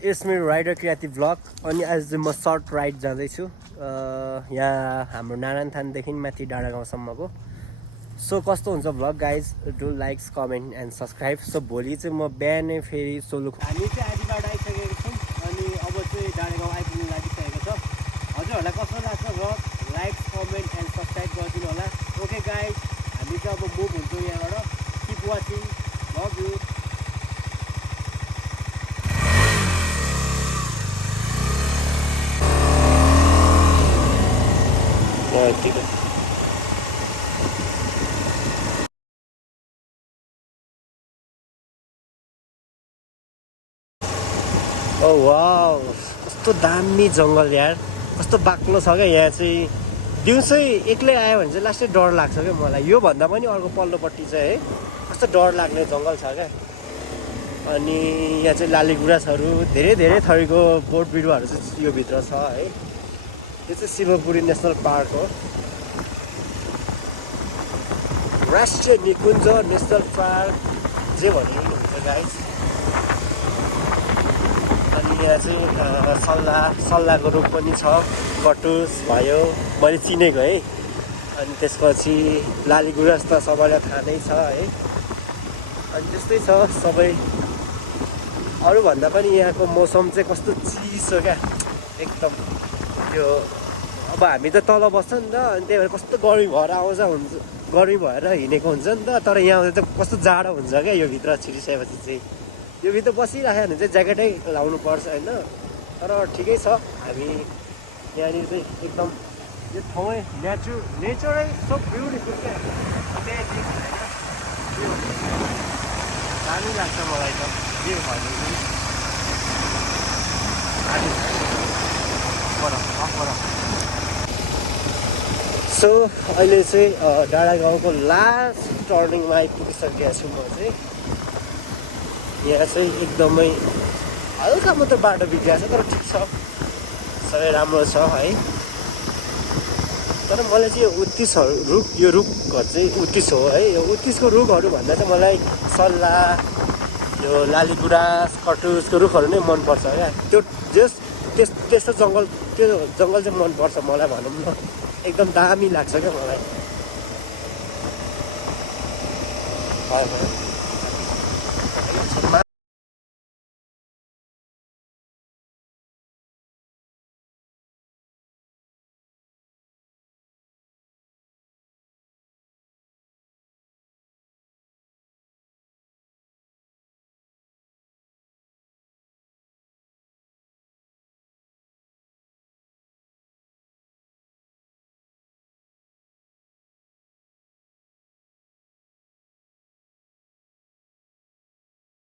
it's me rider creative vlog अनि आज चाहिँ म सर्ट राइड जाँदैछु यहाँ हाम्रो नारायणथानदेखि माथि डाँडा गाउँसम्मको सो कस्तो हुन्छ vlog guys do likes comment and subscribe so भोलि चाहिँ म बिहानै फेरि सोलु हामी चाहिँ आधी बाटो आइसकेको छौँ अनि अब चाहिँ डाँडा गाउँ आइपुग्नु लागिसकेको छ हजुरहरूलाई कस्तो लाग्छ vlog likes comment and subscribe गरिदिनु होला ओके गाइज हामी चाहिँ अब मुभ हुन्छौँ यहाँबाट किप वाचिङ लभ यु ठीक है ओ वाउ कस्तो दामी जङ्गल यार कस्तो बाक्लो छ क्या यहाँ चाहिँ दिउँसै एक्लै आयो भने चाहिँ लास्टै डर लाग्छ क्या मलाई योभन्दा पनि अर्को पल्लोपट्टि चाहिँ है कस्तो डर लाग्ने जङ्गल छ क्या अनि यहाँ चाहिँ लालीगुँरासहरू धेरै धेरै थरीको बोट बिरुवाहरू चाहिँ यो भित्र छ है यो चाहिँ शिवपुरी नेसनल पार्क हो राष्ट्रिय निकुञ्ज नेसनल पार्क जे भने हुन्छ गाइस अनि यहाँ चाहिँ सल्लाहको रुख पनि छ कटुस भयो मैले चिनेको है अनि त्यसपछि लालीगुँरास त सबैलाई थाहा नै छ है अनि त्यस्तै छ सबै अरूभन्दा पनि यहाँको मौसम चाहिँ कस्तो चिसो क्या एकदम त्यो अब हामी त तल बस्छ नि त अनि त्यही भएर कस्तो गर्मी भएर आउँछ हुन्छ गर्मी भएर हिँडेको हुन्छ नि त तर यहाँ त कस्तो जाडो हुन्छ क्या यो भित्र छिरिसकेपछि चाहिँ यो भित्र बसिराख्यो भने चाहिँ ज्याकेटै लाउनु पर्छ होइन तर ठिकै छ हामी यहाँनिर चाहिँ एकदम यो ठाउँै नेचरै सो ब्युटिफुल क्या दामी लाग्छ मलाई त के भन्नु सो अहिले चाहिँ डाँडा गाउँको लास्ट टर्निङमा आइपुगिसकेको छु म चाहिँ यहाँ चाहिँ एकदमै हल्का मात्र बाटो बिग्रिएको छ तर ठिक छ सबै राम्रो छ है तर मलाई चाहिँ यो उत्तिसहरू रुख यो रुखहरू चाहिँ उत्तिस हो है यो उत्तिसको रुखहरू भन्दा चाहिँ मलाई सल्लाह यो लालीगुँरास कटुसको रुखहरू नै मनपर्छ क्या त्यो त्यस्तो जङ्गल त्यो जङ्गल चाहिँ मनपर्छ मलाई भनौँ न एकदम दामी लाग्छ क्या मलाई